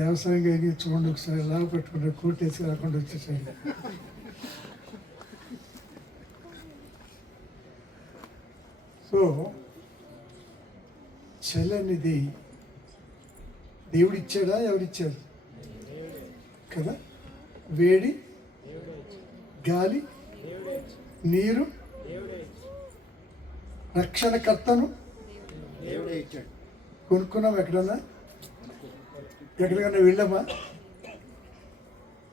దేవసాయంగా అయ్యి చూడండి ఒకసారి ఎలా పెట్టుకుంటే కూటేసి రాకుండా వచ్చేసాయి. సో చలి అనేది దేవుడిచ్చాడా ఎవరిచ్చాడు కదా? వేడి, గాలి, నీరు, రక్షణకర్తను కొనుక్కున్నాం. ఎక్కడన్నా ఎక్కడికన్నా వెళ్ళామా?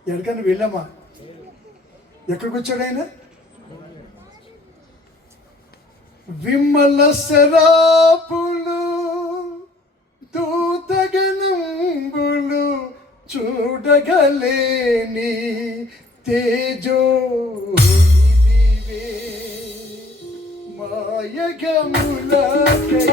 ఎక్కడికన్నా వెళ్ళామా? ఎక్కడికి వచ్చాడు ఆయన? విమల శరాపులు దూతగణంబులు చూడగలేని తేజో మాయగములకై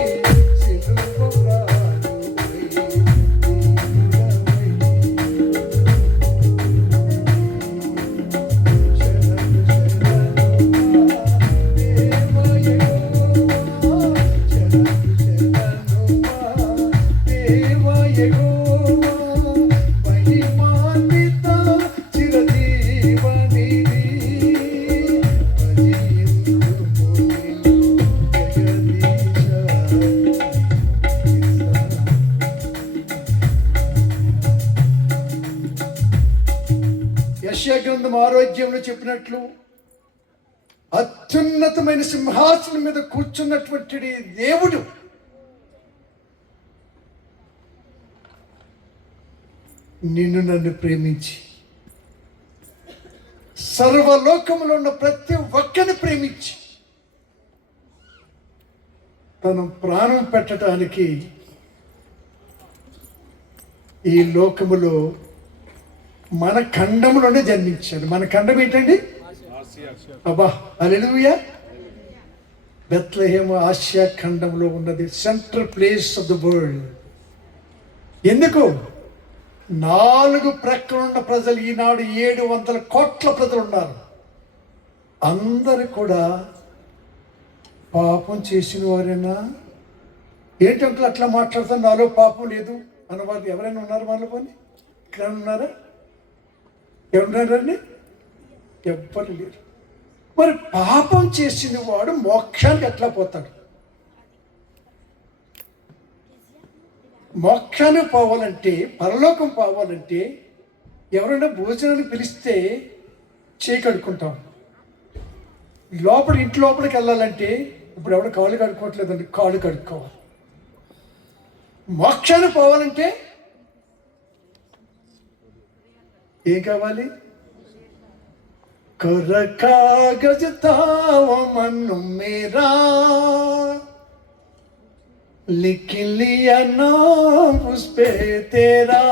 యెషయా గ్రంథం ఆరోగ్యంలో చెప్పినట్లు అత్యున్నతమైన సింహాసనం మీద కూర్చున్నటువంటి దేవుడు నిన్ను నన్ను ప్రేమించి సర్వలోకములో ఉన్న ప్రతి ఒక్కరిని ప్రేమించి తన ప్రాణం పెట్టడానికి ఈ లోకములో మన ఖండములోనే జన్మించాడు. మన ఖండం ఏంటండి? అబ్బా హల్లెలూయా. బెత్లెహేము ఆసియా ఖండంలో ఉన్నది, central place of the world. ఎందుకు? 4 ప్రక్కల ఉన్న ప్రజలు, ఈనాడు 700 కోట్ల ప్రజలు ఉన్నారు. అందరు కూడా పాపం చేసిన వారేనా? ఏంటంటే అట్లా మాట్లాడుతా, నాలో పాపం లేదు అన్నవారు ఎవరైనా ఉన్నారు? మనలో పోనీ ఇక్కడ ఉన్నారా? ఎవరున్నారండి? ఎవ్వరు లేరు. మరి పాపం చేసిన వాడు మోక్షానికి ఎట్లా పోతాడు? మోక్షానికి పోవాలంటే, పరలోకం పోవాలంటే ఎవరైనా భోజనానికి పిలిస్తే చేయి కడుక్కుంటాం. ఇంటి లోపలికి వెళ్ళాలంటే ఇప్పుడు ఎవరు కాళ్ళు కడుక్కోవట్లేదండి, కాళ్ళు కడుక్కోవాలి. మోక్షానికి పోవాలంటే ఏం కావాలి? कर कागज ताव मन मेरा लिख लिया नाम उस पे तेरा.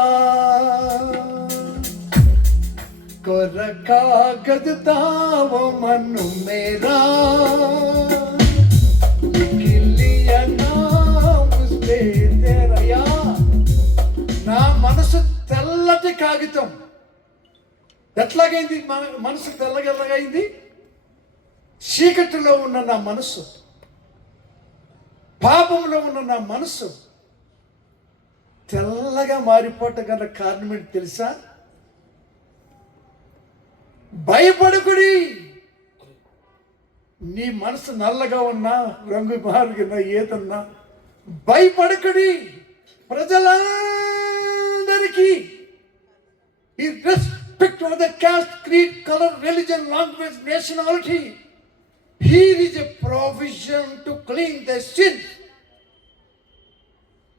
कर कागज ताव मन मेरा लिख लिया नाम उस पे तेरा. या నా మనసు తెల్లటి కాగితం. ఎట్లాగైంది మనసు తెల్లగెల్లగైంది? చీకటిలో ఉన్న నా మనసు, పాపంలో ఉన్న నా మనసు తెల్లగా మారిపోవటం గల కారణం ఏంటి తెలుసా? భయపడకుడి. నీ మనసు నల్లగా ఉన్నా, రంగు మారుగినా, ఏదన్నా భయపడకుడి. ప్రజలందరికీ irrespective of the caste, creed, color, religion, language, nationality, here is a provision to clean their sins.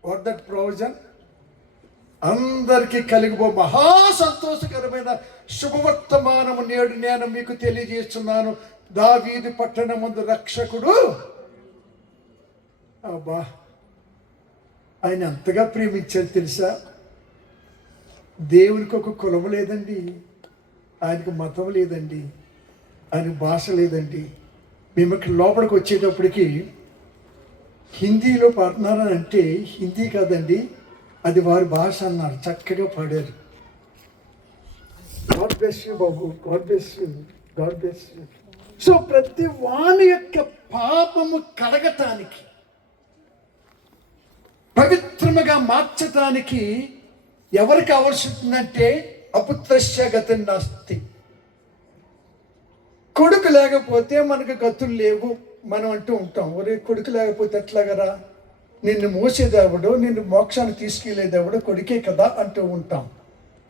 What that provision? అందరికీ కలిగిపో మహా సంతోషకరమైన శుభవర్తమానము నేడు నేను మీకు తెలియజేస్తున్నాను. దావీదు పట్టణమందు రక్షకుడు. అబ్బా, ఆయన ఎంతగా ప్రేమించారు తెలుసా? దేవునికి ఒక కులం లేదండి, ఆయనకు మతం లేదండి, ఆయనకు భాష లేదండి. మేము ఇక్కడ లోపలికి వచ్చేటప్పటికి హిందీలో పాడుతున్నారని అంటే హిందీ కాదండి, అది వారి భాష అన్నారు. చక్కగా పాడారు. God bless you Babu, God bless you, God bless you. So ప్రతి వాని యొక్క పాపము కడగటానికి, పవిత్రముగా మార్చటానికి ఎవరు కావాల్సి ఉంటుందంటే అపుత్రస్య గతి నాస్తి. కొడుకు లేకపోతే మనకు గతులు లేవు మనం అంటూ ఉంటాం. ఒరే కొడుకు లేకపోతే ఎట్లాగరా, నిన్ను మోసేదేవుడు, నిన్ను మోక్షాన్ని తీసుకెళ్లేదేవుడు కొడుకే కదా అంటూ ఉంటాం.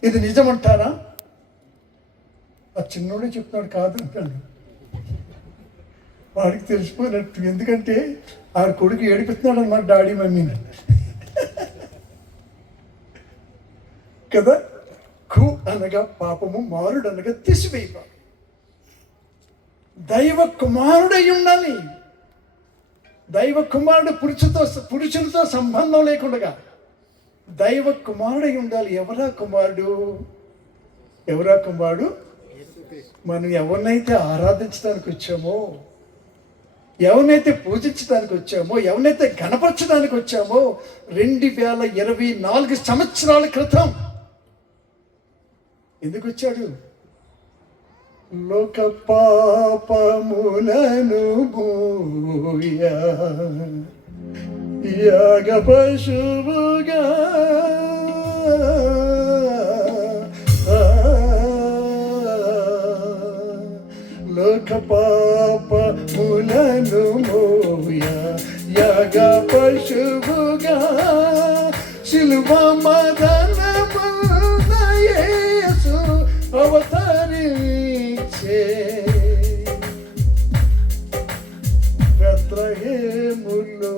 ఇది నిజమంటారా? ఆ చిన్నోడే చెప్తున్నాడు కాదు అంటాడు. వాడికి తెలిసిపోయినట్టు, ఎందుకంటే ఆ కొడుకు ఏడిపిస్తున్నాడు అన్నమాట డాడీ మమ్మీని కదా. కు అనగా పాపము, మారుడు అనగా తీసివేయ. దైవ కుమారుడై ఉండాలి. దైవ కుమారుడు పురుషులతో సంబంధం లేకుండా దైవ కుమారుడై ఉండాలి. ఎవరా కుమారుడు? మనం ఎవరినైతే ఆరాధించడానికి వచ్చామో, ఎవరినైతే పూజించడానికి వచ్చామో, ఎవరినైతే గణపరచడానికి వచ్చామో 2024 సంవత్సరాల క్రితం ఎందుకు వచ్చాడు? లోక పాపములను మోయా యాగ పశువుగా లోక పాపములను మోయా యాగ పశువుగా శిలువ మరణమున యేసు అవతరించే బెత్లెహేములోన.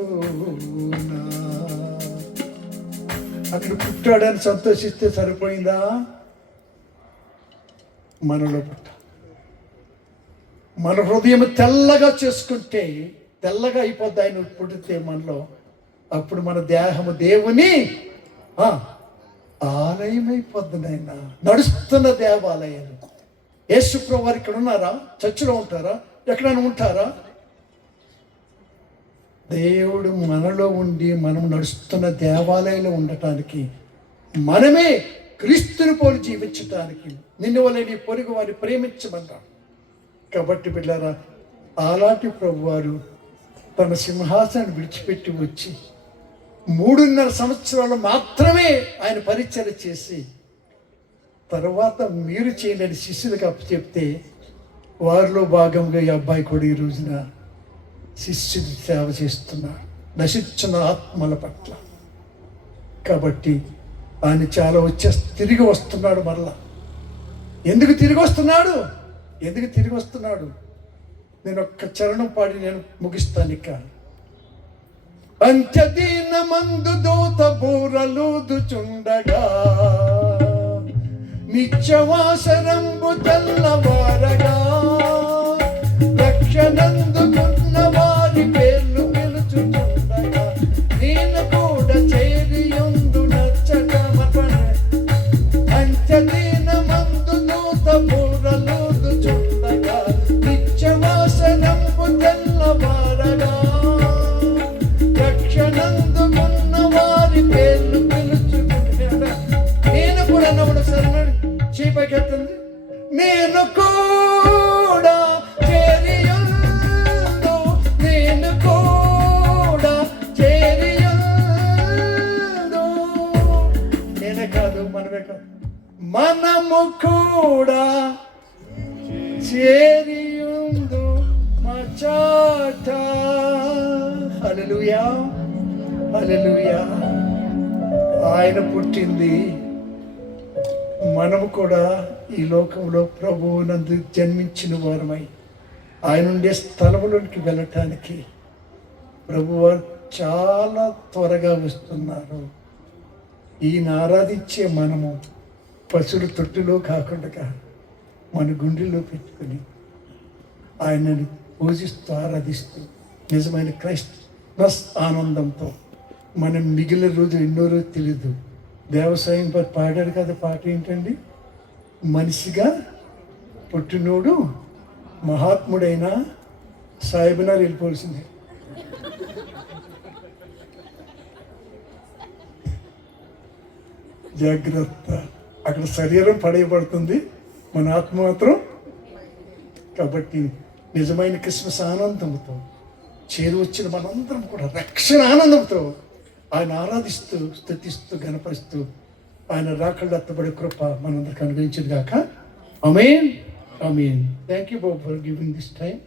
అక్కడ పుట్టాడని సంతోషిస్తే సరిపోయిందా? మనలో పుట్ట, మన హృదయం తెల్లగా చేసుకుంటే తెల్లగా అయిపోద్ది. ఆయన పుట్టితే మనలో, అప్పుడు మన దేహము దేవుని ఆలయం అయిపోద్ది. ఆయన నడుస్తున్న దేవాలయం. యేసుప్రభు వారు ఇక్కడ ఉన్నారా? చర్చిలో ఉంటారా? ఎక్కడైనా ఉంటారా? దేవుడు మనలో ఉండి మనం నడుస్తున్న దేవాలయంలో ఉండటానికి, మనమే క్రీస్తుని పోలి జీవించటానికి, నిన్ను వలె నీ పొరుగు వారిని ప్రేమించమన్నాడు. కాబట్టి బిడ్డారా, అలాంటి ప్రభువారు తన సింహాసనాన్ని విడిచిపెట్టి వచ్చి 3.5 సంవత్సరాలు మాత్రమే ఆయన పరిచర్య చేసి తర్వాత మీరు చేయలేని శిష్యులకు అప్పచెప్తే వారిలో భాగంగా ఈ అబ్బాయి కూడా ఈ రోజున శిష్యుడు సేవ చేస్తున్నాడు నశించిన ఆత్మల పట్ల. కాబట్టి ఆయన చాలా తిరిగి వస్తున్నాడు మరలా. ఎందుకు తిరిగి వస్తున్నాడు? నేను ఒక్క చరణం పాడి నేను ముగిస్తాను. ఇక అంత్యదీనమందు దూత బూరలూదుచుండగా నిత్యవాసరంబు తెల్లవారగా రక్షణందుకున్న వారి పేర్లు పిలుచుచుండగా నేను కూడా చేరియుందు నచ్చటమపన. అంత్యదీనమందు దూత బూరలూదుచుండగా నిత్యవాసరంబు తెల్లవారగా రక్షణందుకున్న వారి పేర్లు పిలుచుచుండగా నేను కూడా నవ్వుడు సరే చీపకెత్తుంది. నేను కూడా చేరియుందు, నేను కూడా చేరియుందు. నేనే కాదు, మనమే కాదు, మనము కూడా చేరియుందు మచాట. హల్లెలూయా, హల్లెలూయా. ఆయన పుట్టింది మనము కూడా ఈ లోకంలో ప్రభువునందు జన్మించిన వారమై ఆయన ఉండే స్థలములోనికి వెళ్ళటానికి ప్రభువారు చాలా త్వరగా వస్తున్నారు. ఈయన ఆరాధించే మనము పశువుల తొట్టులో కాకుండా మన గుండెల్లో పెట్టుకుని ఆయనని పూజిస్తూ ఆరాధిస్తూ నిజమైన క్రైస్తవ ఆనందంతో మనం మిగిలిన రోజు ఎన్నో రోజు తెలియదు. దేవసాయం పాడాడు కదా, పాట ఏంటండి? మనిషిగా పుట్టినోడు మహాత్ముడైన సాయిబునారు వెళ్ళిపోవాల్సిందే. జాగ్రత్త, అక్కడ శరీరం పడేయబడుతుంది, మన ఆత్మ మాత్రం. కాబట్టి నిజమైన క్రిస్మస్ ఆనందంతో చేరి వచ్చిన మనందరం కూడా రక్షణ ఆనందంతో ఆయన ఆరాధిస్తూ స్తుతిస్తూ గణపరుస్తూ ఆయన రాకళ్ళు ఎత్తబడే కృప మనందరికి అనుగ్రహించింది గాక. ఆమేన్. ఆమేన్. Thank you babu for giving this time.